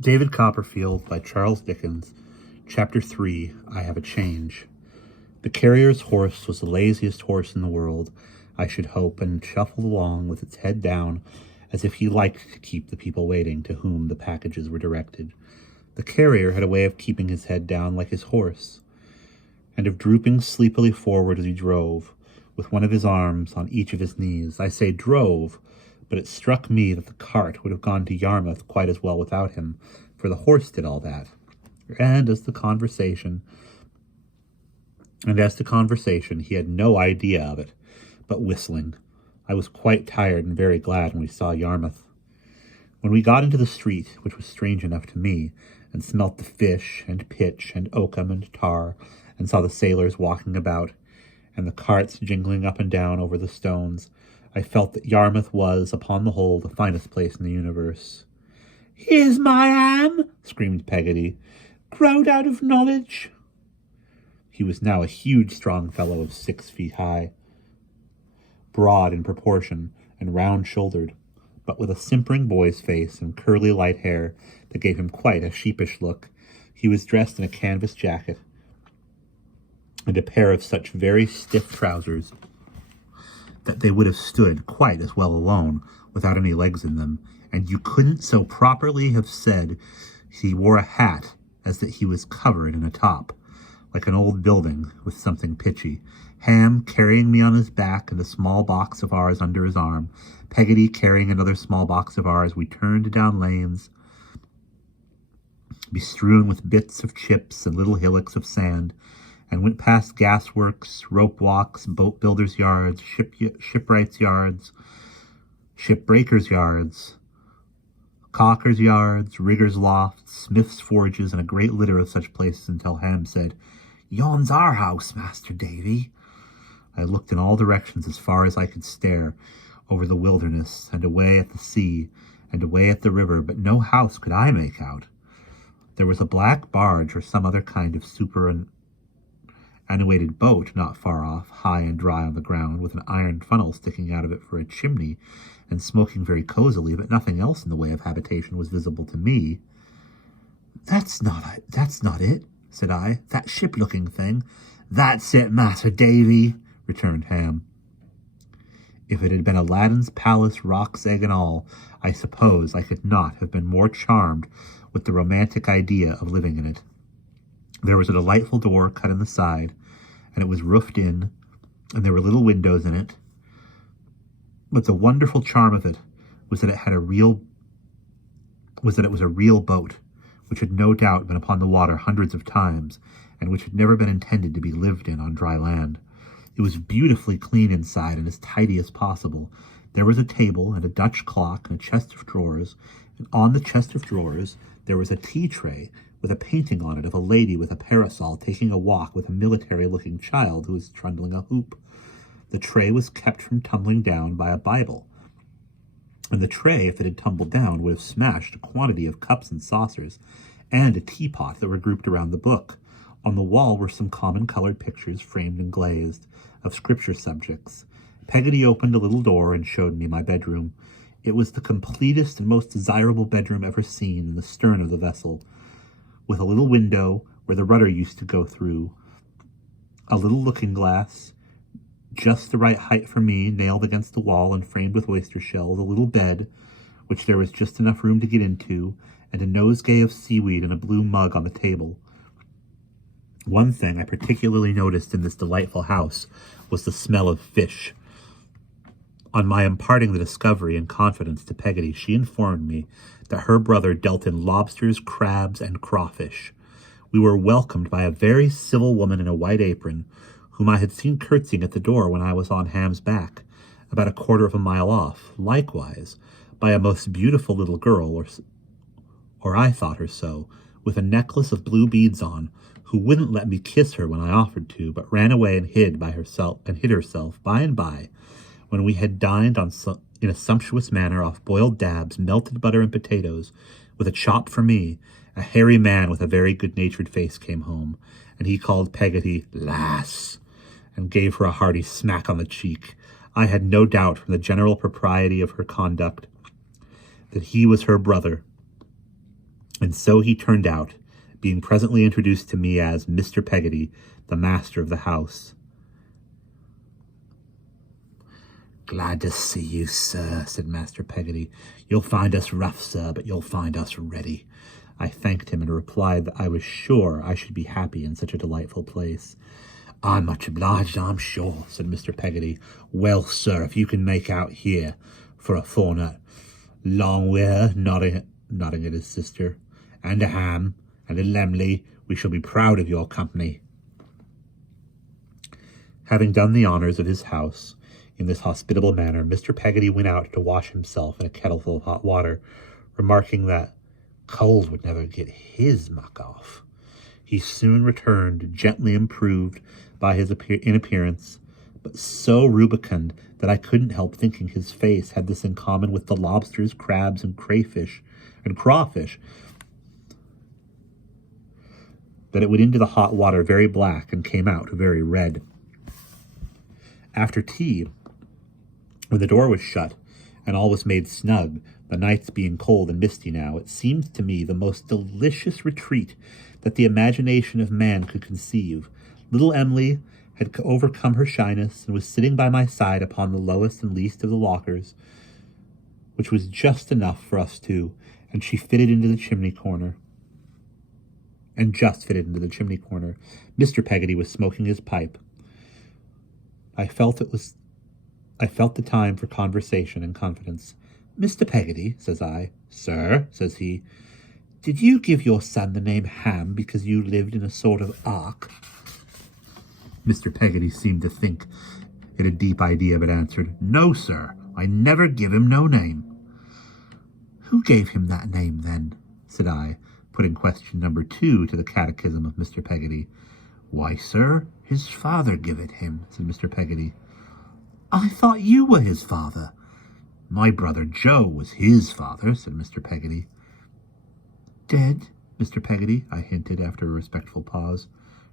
David Copperfield by Charles Dickens. Chapter 3, I Have a Change. The carrier's horse was the laziest horse in the world, I should hope, and shuffled along with its head down as if he liked to keep the people waiting to whom the packages were directed. The carrier had a way of keeping his head down like his horse, and of drooping sleepily forward as he drove, with one of his arms on each of his knees. I say drove, but it struck me that the cart would have gone to Yarmouth quite as well without him, for the horse did all that. And as to conversation, he had no idea of it, but whistling. I was quite tired and very glad when we saw Yarmouth. When we got into the street, which was strange enough to me, and smelt the fish and pitch and oakum and tar, and saw the sailors walking about, and the carts jingling up and down over the stones, I felt that Yarmouth was, upon the whole, the finest place in the universe. "Here's my ham!" screamed Peggotty. "Growed out of knowledge!" He was now a huge, strong fellow of 6 feet high, broad in proportion and round-shouldered, but with a simpering boy's face and curly light hair that gave him quite a sheepish look. He was dressed in a canvas jacket and a pair of such very stiff trousers that they would have stood quite as well alone without any legs in them, and you couldn't so properly have said he wore a hat as that he was covered in a top, like an old building with something pitchy. Ham carrying me on his back and a small box of ours under his arm, Peggotty carrying another small box of ours, we turned down lanes bestrewn with bits of chips and little hillocks of sand, and went past gasworks, rope walks, boat builders' yards, shipwrights' yards, shipbreakers' yards, caulkers' yards, riggers' lofts, smiths' forges, and a great litter of such places until Ham said, "Yon's our house, Master Davy." I looked in all directions as far as I could stare, over the wilderness, and away at the sea, and away at the river, but no house could I make out. There was a black barge or some other kind of superannuated boat not far off, high and dry on the ground, with an iron funnel sticking out of it for a chimney, and smoking very cosily, but nothing else in the way of habitation was visible to me. That's not it, said I. "That ship-looking thing." "That's it, Master Davy," returned Ham. If it had been Aladdin's palace, roc's egg and all, I suppose I could not have been more charmed with the romantic idea of living in it. There was a delightful door cut in the side, and it was roofed in, and there were little windows in it. But the wonderful charm of it was that it was a real boat, which had no doubt been upon the water hundreds of times, and which had never been intended to be lived in on dry land. It was beautifully clean inside and as tidy as possible. There was a table and a Dutch clock and a chest of drawers, and on the chest of drawers there was a tea tray with a painting on it of a lady with a parasol taking a walk with a military-looking child who was trundling a hoop. The tray was kept from tumbling down by a Bible, and the tray, if it had tumbled down, would have smashed a quantity of cups and saucers and a teapot that were grouped around the book. On the wall were some common-colored pictures, framed and glazed, of scripture subjects. Peggotty opened a little door and showed me my bedroom. It was the completest and most desirable bedroom ever seen in the stern of the vessel, with a little window where the rudder used to go through, a little looking-glass, just the right height for me, nailed against the wall and framed with oyster shells, a little bed, which there was just enough room to get into, and a nosegay of seaweed and a blue mug on the table. One thing I particularly noticed in this delightful house was the smell of fish. On my imparting the discovery in confidence to Peggotty, she informed me that her brother dealt in lobsters, crabs, and crawfish. We were welcomed by a very civil woman in a white apron, whom I had seen curtsying at the door when I was on Ham's back, about a quarter of a mile off, likewise by a most beautiful little girl, or I thought her so, with a necklace of blue beads on, who wouldn't let me kiss her when I offered to, but ran away and hid herself by and by, when we had dined in a sumptuous manner off boiled dabs, melted butter and potatoes, with a chop for me. A hairy man with a very good-natured face came home, and he called Peggotty "lass," and gave her a hearty smack on the cheek. I had no doubt from the general propriety of her conduct that he was her brother, And so he turned out, being presently introduced to me as Mr. Peggotty, the master of the house. "Glad to see you, sir," said Master Peggotty. "You'll find us rough, sir, but you'll find us ready." I thanked him and replied that I was sure I should be happy in such a delightful place. "I'm much obliged, I'm sure," said Mr. Peggotty. "Well, sir, if you can make out here for a fortnight, long wi' her," nodding at his sister, "and a ham, and a lemley, we shall be proud of your company." Having done the honours of his house in this hospitable manner, Mr. Peggotty went out to wash himself in a kettleful of hot water, remarking that cold would never get his muck off. He soon returned, gently improved by his appearance, but so rubicund that I couldn't help thinking his face had this in common with the lobsters, crabs, and crawfish, that it went into the hot water very black and came out very red. After tea, when the door was shut and all was made snug, the nights being cold and misty now, it seemed to me the most delicious retreat that the imagination of man could conceive. Little Emily had overcome her shyness and was sitting by my side upon the lowest and least of the lockers, which was just enough for us two, and she fitted into the chimney corner. Mr. Peggotty was smoking his pipe. I felt the time for conversation and confidence. "Mr. Peggotty," says I. "Sir," says he, "did you give your son the name Ham because you lived in a sort of ark?" Mr. Peggotty seemed to think it a deep idea, but answered, "No, sir, I never give him no name." "Who gave him that name, then?" said I, putting question number 2 to the catechism of Mr. Peggotty. "Why, sir, his father give it him," said Mr. Peggotty. "I thought you were his father." "My brother Joe was his father," said Mr. Peggotty. "Dead, Mr. Peggotty?" I hinted after a respectful pause.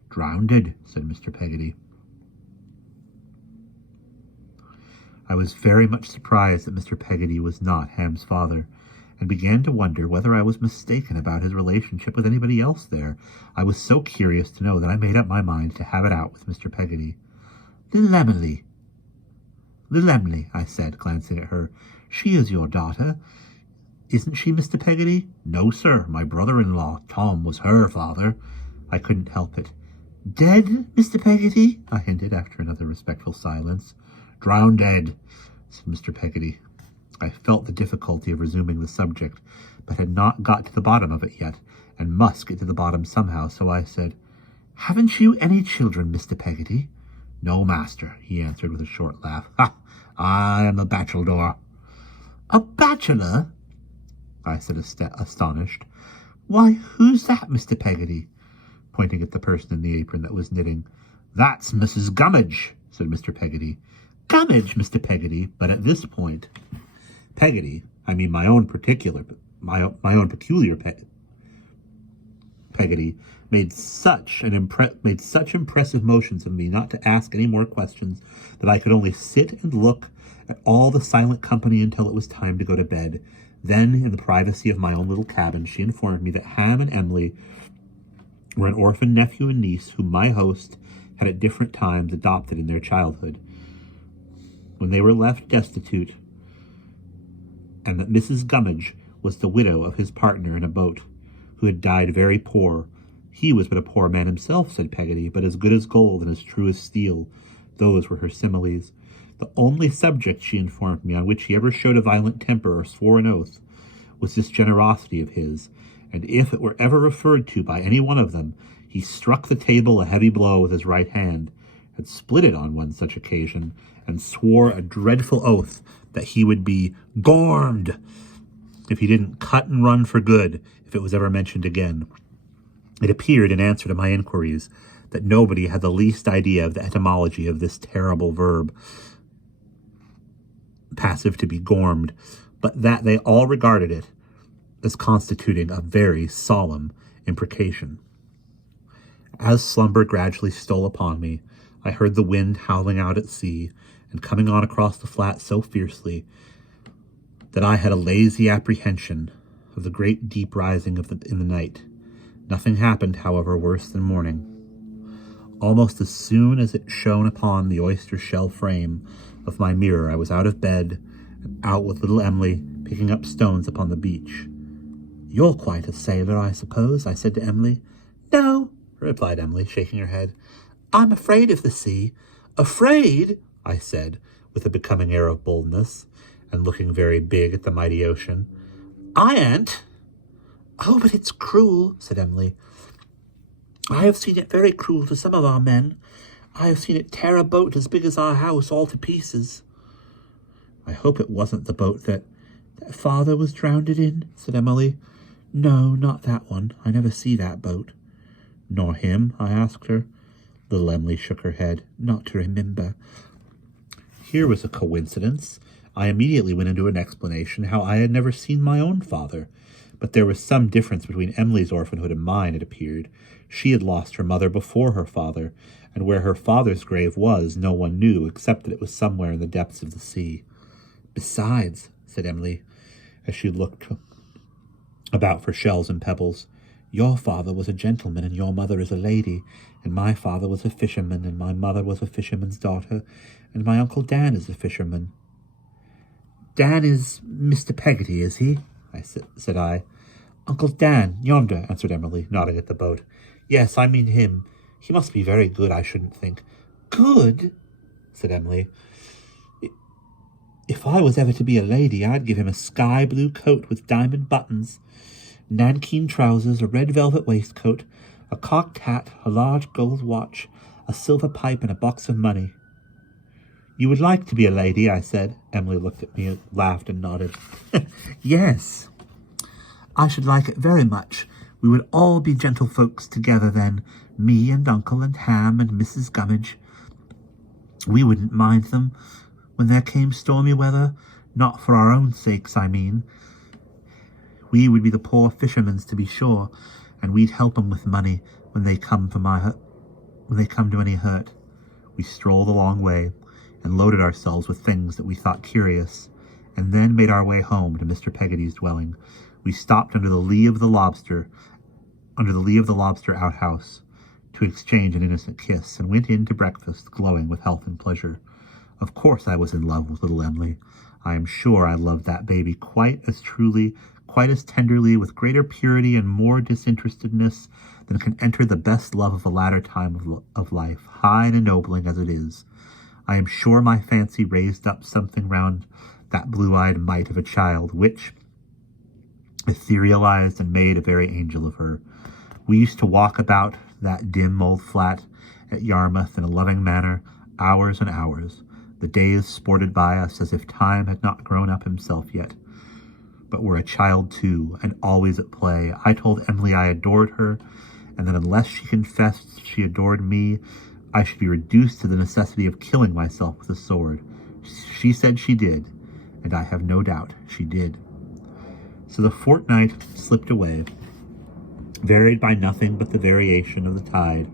"Drownded," said Mr. Peggotty. I was very much surprised that Mr. Peggotty was not Ham's father, and began to wonder whether I was mistaken about his relationship with anybody else there. I was so curious to know that I made up my mind to have it out with Mr. Peggotty. Little Emily, I said, glancing at her. "She is your daughter, isn't she, Mr. Peggotty?" "No, sir, my brother-in-law, Tom, was her father." I couldn't help it. "Dead, Mr. Peggotty?" I hinted after another respectful silence. "Drownded," said Mr. Peggotty. I felt the difficulty of resuming the subject, but had not got to the bottom of it yet, and must get to the bottom somehow, so I said, "Haven't you any children, Mr. Peggotty?" "No, master," he answered with a short laugh. "Ha! I am a bachelor." "A bachelor?" I said, astonished. "Why, who's that, Mr. Peggotty?" pointing at the person in the apron that was knitting. "That's Mrs. Gummidge," said Mr. Peggotty. "Gummidge, Mr. Peggotty," but at this point, Peggotty, I mean my own peculiar Peggotty, made such impressive motions of me not to ask any more questions that I could only sit and look at all the silent company until it was time to go to bed. Then, in the privacy of my own little cabin, she informed me that Ham and Emily were an orphan nephew and niece whom my host had at different times adopted in their childhood, when they were left destitute, and that Mrs. Gummidge was the widow of his partner in a boat, who had died very poor. He was but a poor man himself, said Peggotty, but as good as gold and as true as steel. Those were her similes. The only subject, she informed me, on which he ever showed a violent temper or swore an oath, was this generosity of his, and if it were ever referred to by any one of them, he struck the table a heavy blow with his right hand, had split it on one such occasion, and swore a dreadful oath that he would be gormed if he didn't cut and run for good if it was ever mentioned again. It appeared, in answer to my inquiries, that nobody had the least idea of the etymology of this terrible verb, passive to be gormed, but that they all regarded it as constituting a very solemn imprecation. As slumber gradually stole upon me, I heard the wind howling out at sea and coming on across the flat so fiercely that I had a lazy apprehension of the great deep rising in the night. Nothing happened, however, worse than morning. Almost as soon as it shone upon the oyster-shell frame of my mirror, I was out of bed and out with little Emily, picking up stones upon the beach. "You're quite a sailor, I suppose?" I said to Emily. "No," replied Emily, shaking her head. "I'm afraid of the sea." "Afraid?" I said, with a becoming air of boldness, and looking very big at the mighty ocean. "I ain't." "Oh, but it's cruel," said Emily. "I have seen it very cruel to some of our men. I have seen it tear a boat as big as our house all to pieces." "I hope it wasn't the boat that father was drowned in," said Emily. "No, not that one. I never see that boat." "Nor him?" I asked her. Little Emily shook her head. "Not to remember." Here was a coincidence. I immediately went into an explanation how I had never seen my own father. But there was some difference between Emily's orphanhood and mine, it appeared. She had lost her mother before her father, and where her father's grave was, no one knew, except that it was somewhere in the depths of the sea. "Besides," said Emily, as she looked about for shells and pebbles, "your father was a gentleman, and your mother is a lady, and my father was a fisherman, and my mother was a fisherman's daughter, and my Uncle Dan is a fisherman." "Dan is Mr. Peggotty, is he?" said I. "Uncle Dan, yonder," answered Emily, nodding at the boat. "Yes, I mean him. He must be very good, I shouldn't think." "Good?" said Emily. "If I was ever to be a lady, I'd give him a sky-blue coat with diamond buttons, nankeen trousers, a red velvet waistcoat, a cocked hat, a large gold watch, a silver pipe, and a box of money." "You would like to be a lady?" I said. Emily looked at me, laughed, and nodded. "Yes, I should like it very much. We would all be gentlefolks together then, me and Uncle and Ham and Mrs. Gummidge. We wouldn't mind them when there came stormy weather, not for our own sakes, I mean. We would be the poor fishermen's, to be sure, and we'd help 'em with money when they come to any hurt." We strolled a long way, and loaded ourselves with things that we thought curious, and then made our way home to Mr. Peggotty's dwelling. We stopped under the lee of the lobster outhouse, to exchange an innocent kiss, and went in to breakfast, glowing with health and pleasure. Of course I was in love with little Emily. I am sure I loved that baby quite as truly, quite as tenderly, with greater purity and more disinterestedness than can enter the best love of a latter time of life, high and ennobling as it is. I am sure my fancy raised up something round that blue-eyed mite of a child, which etherealized and made a very angel of her. We used to walk about that dim old flat at Yarmouth in a loving manner, hours and hours. The days sported by us as if time had not grown up himself yet, but were a child too, and always at play. I told Emily I adored her, and that unless she confessed she adored me, I should be reduced to the necessity of killing myself with a sword. She said she did, and I have no doubt she did. So the fortnight slipped away, varied by nothing but the variation of the tide,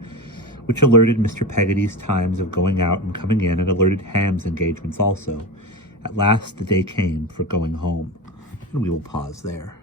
which alerted Mr. Peggotty's times of going out and coming in, and alerted Ham's engagements also. At last the day came for going home, and we will pause there.